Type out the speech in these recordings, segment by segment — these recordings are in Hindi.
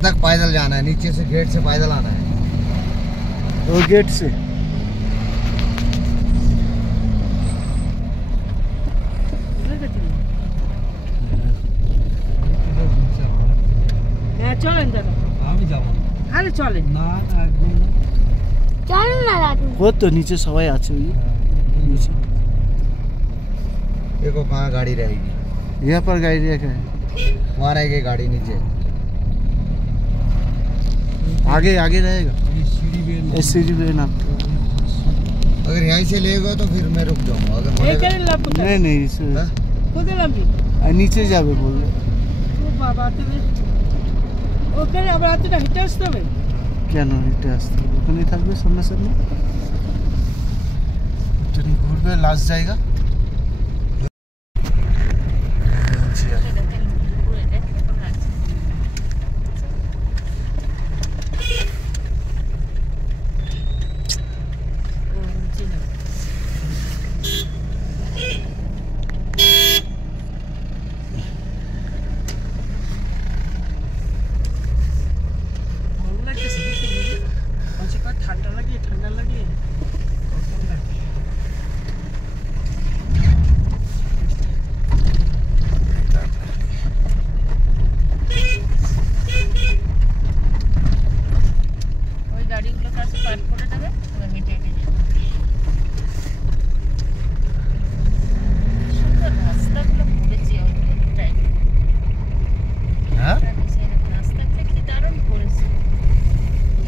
तक पैदल जाना है, नीचे से गेट से पैदल आना है। वो गेट से চলেন দাদা, আমি যাবো। আরে চলেন না একদম চলেন না দাদু। वो तो नीचे सवाई আছে ওই नीचे। देखो कहाँ गाड़ी रहेगी, यहाँ पर गाड़ी रखा है, वहाँ रहेगी गाड़ी नीचे। आगे आगे रहेगा इस सीढ़ी पे ना। अगर यहीं से लेगा तो फिर मैं रुक जाऊंगा। अगर এই করে লাভ কোথায়? नहीं नहीं इस কোথায় লাভি? नीचे যাবে বললে। ও বাবা, তুমি ওখানে আবার এতটা হেঁটে আসতে হবে? কেন হেঁটে আসতে হবে? ওখানেই থাকবে সামনে সামনে। তুমি ঘুরবে লাস্ট জায়গা। ঠান্ডা লাগে ঠান্ডা লাগে কখন লাগে। ওই গাড়িগুলো কাছে পার্ক করে দেবে, হেঁটে হেঁটে সুন্দর রাস্তাগুলো ঘুরেছি অনেক টাইম। হ্যাঁ রাস্তাটা কি দারুণ করেছে,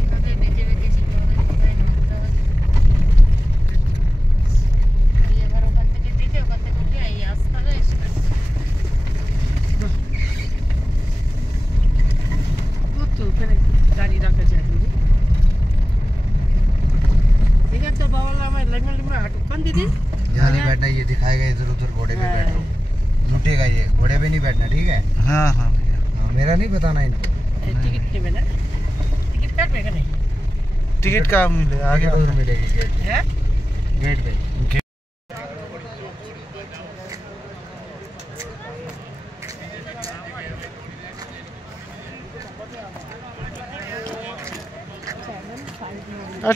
এভাবে বেঁচে বেঁচে যেতে হবে, কোথায় নামতে হবে। এবার ওখান থেকে যেতে ওখান থেকে উঠে এই রাস্তাটা এসে তো ওখানে গাড়ি রাখা যায়। ठीक है तो बाबा हमें लगने लगे हटो कौन दीदी यहाँ नहीं बैठना, ये दिखाएगा इधर उधर, घोड़े पे बैठो, लुटेगा ये, घोड़े पे नहीं बैठना, ठीक है? हाँ हाँ भैया, हाँ, मेरा नहीं बताना इनको। टिकट नहीं मिला, टिकट काट में नहीं, टिकट कहाँ मिले? आगे उधर मिलेगी गेट पे, है गेट पे।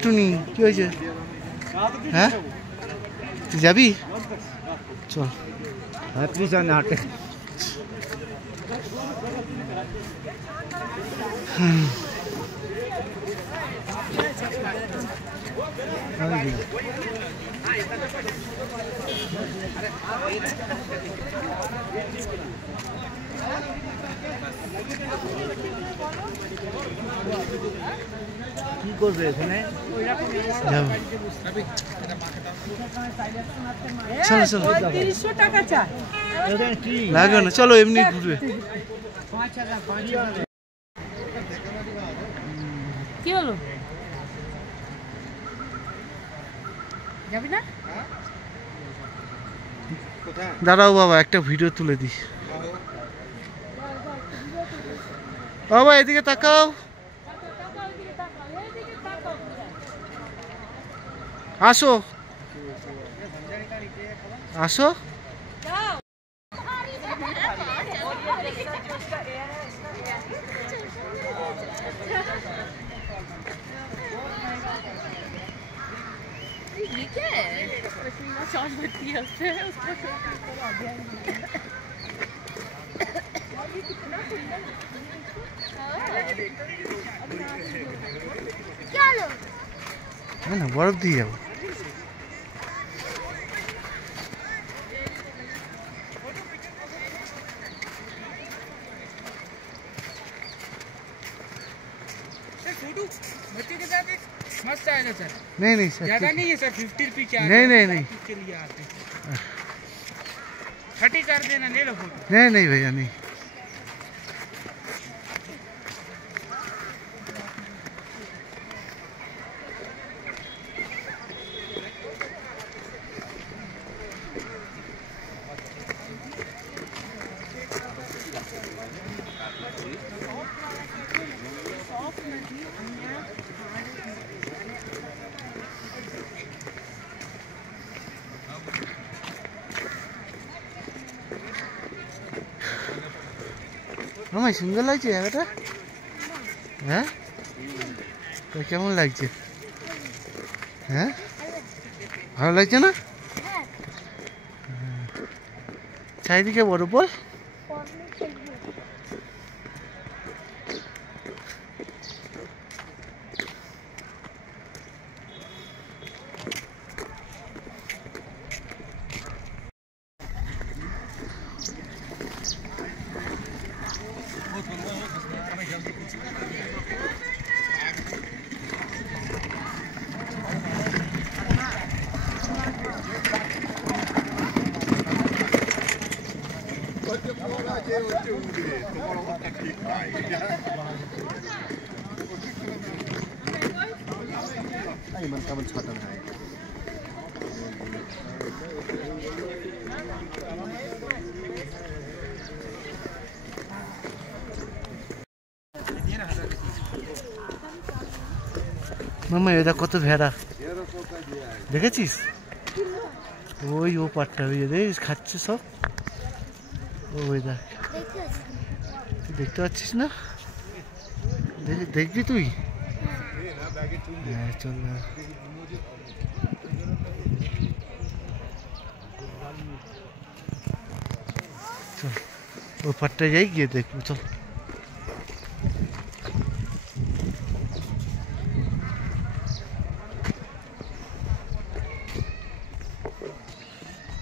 টুনি কি হয়েছে? হ্যাঁ তুই যাবি? চল हाटे কি করবে এখানে? যাবো চলো চলো 300 টাকা চাই লাগবে না, চলো এমনি ঘুরবে। কি হলো, যাবি না? দাঁড়াও বাবা, একটা ভিডিও তুলে দিই। বাবা এদিকে তাকাও, আসো আসো। না বরফ দিয়ে যাবো। बच्चे के साथ मस्त आएगा सर। नहीं नहीं सर, ज्यादा नहीं है सर, 50 रुपये के नहीं नहीं नहीं के लिए आते 30 कर देना, ले लो फोटो। नहीं नहीं भैया नहीं। আমার সুন্দর লাগছে এটা। হ্যাঁ তো কেমন লাগছে? হ্যাঁ ভালো লাগছে না? চারিদিকে বরফ। মামা এটা কত ভেড়া দেখেছিস? ওই ও পাটটা ওই দেখ খাচ্ছে সব। ওই দেখ তুই দেখতে পাচ্ছিস না? দেখবি তুই? হ্যাঁ চল না। চল ও পাটটা যাই গিয়ে দেখবো চল।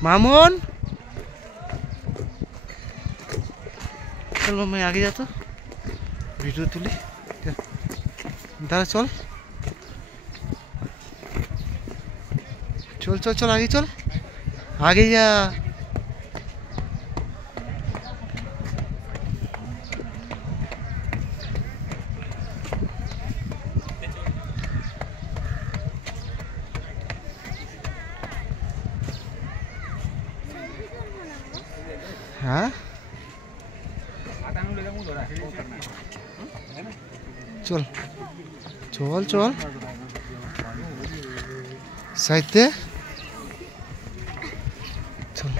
मामून चल मम्मी आगे जा तो वीडियो तुली दादा चल चल चल चल आगे जा। हाँ चल चल चल साइड चल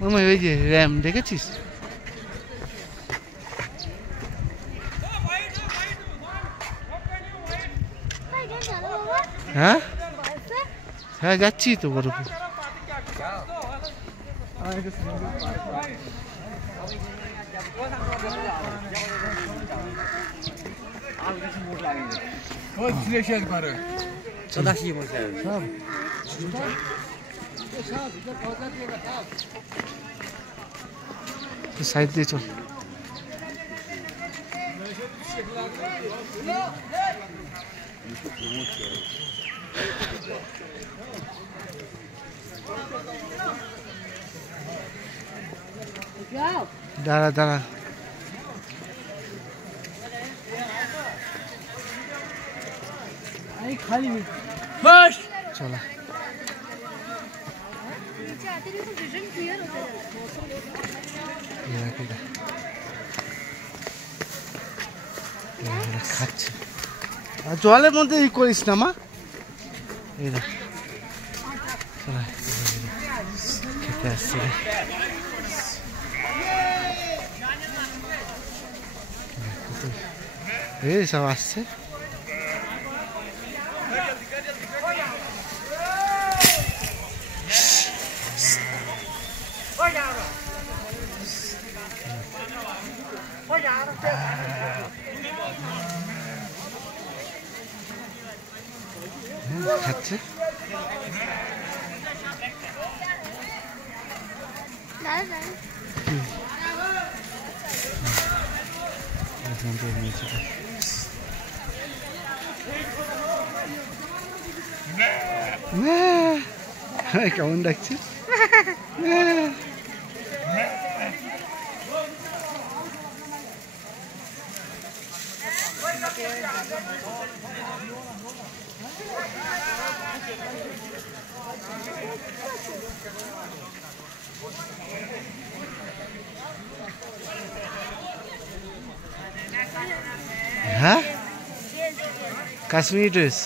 मामा ওই যে র‍্যাম দেখেছিস? হ্যাঁ হ্যাঁ যাচ্ছি তো বরফে। সাইড দিয়ে চল। दाड़ा दाड़ा खाली बस चला খাচ্ছে আর জলের মধ্যে ই করিস না মা। এই দেখ খেতে আসছে রে। এই সব আসছে। খাচ্ছে কেমন ডাকছে? হ্যাঁ কাশ্মীরি ড্রেস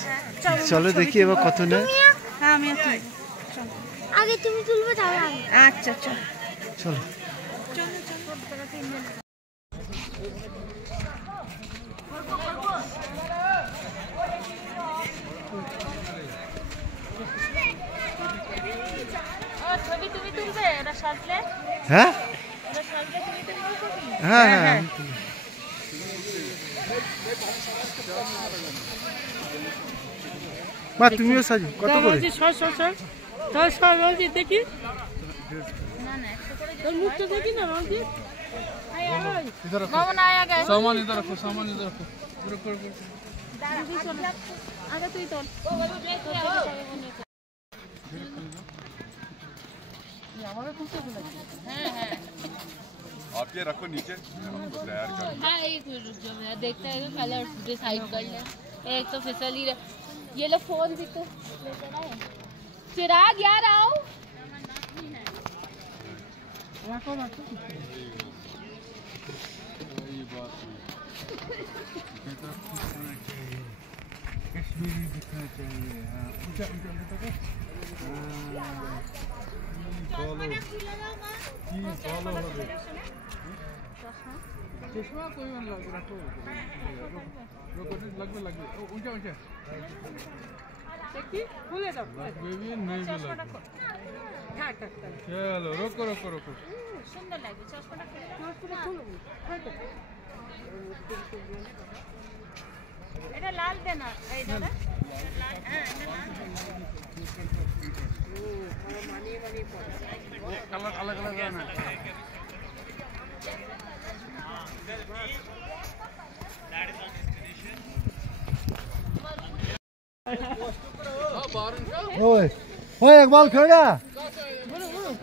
চলো দেখি এবার কত নেয় হ্যাঁ আমি তুলবো আগে তুমি তুলবে তাহলে আমি আচ্ছা চলো চলো ছবি তুমি তুলবে ওরা সাজলে হ্যাঁ ওরা সাজলে তুমি তুলবে ছবি হ্যাঁ হ্যাঁ আমি তুলবো। মা তুমিও সাজো কত করে দেখি না না 100 করে তোর মুখটা দেখি না রঞ্জিত इधर रखो सामान इधर रखो रुको आगे तू ही तोल हां आप ये रखो नीचे तैयार कर हां एक मिनट रुक जाओ मैं देखता है पहले डिसाइड कर ले एक तो फिसल ही ये लो फोन भी तो लेकर आए चिराग यार आओ कश्मीरी दिखना चाहिए ऊंचा चश्मा कोई रखो लगे ऊंचा खुले दो नहीं चलो रोको सुंदर लगे चश्माটা খুলো এটা লাল দেনা এই দাদা লাল হ্যাঁ এটা লাল कलर अलग है ना ओए ओए इकबाल खड़ा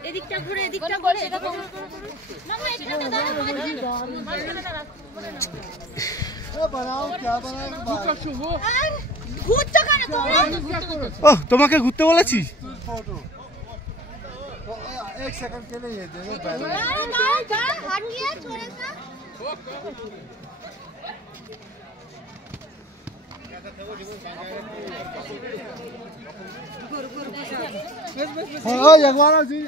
এদিকটা ঘুরে না না এখানে দাঁড়া মাঝখানে দাঁড়া बनाओ क्या बनाओ ঘুরছো কেন তোমরা ও তোমাকে ঘুরতে বলেছি फोटो एक सेकंड के लिए ये दे दो हटिए थोड़ा सा हाँ एक बार जी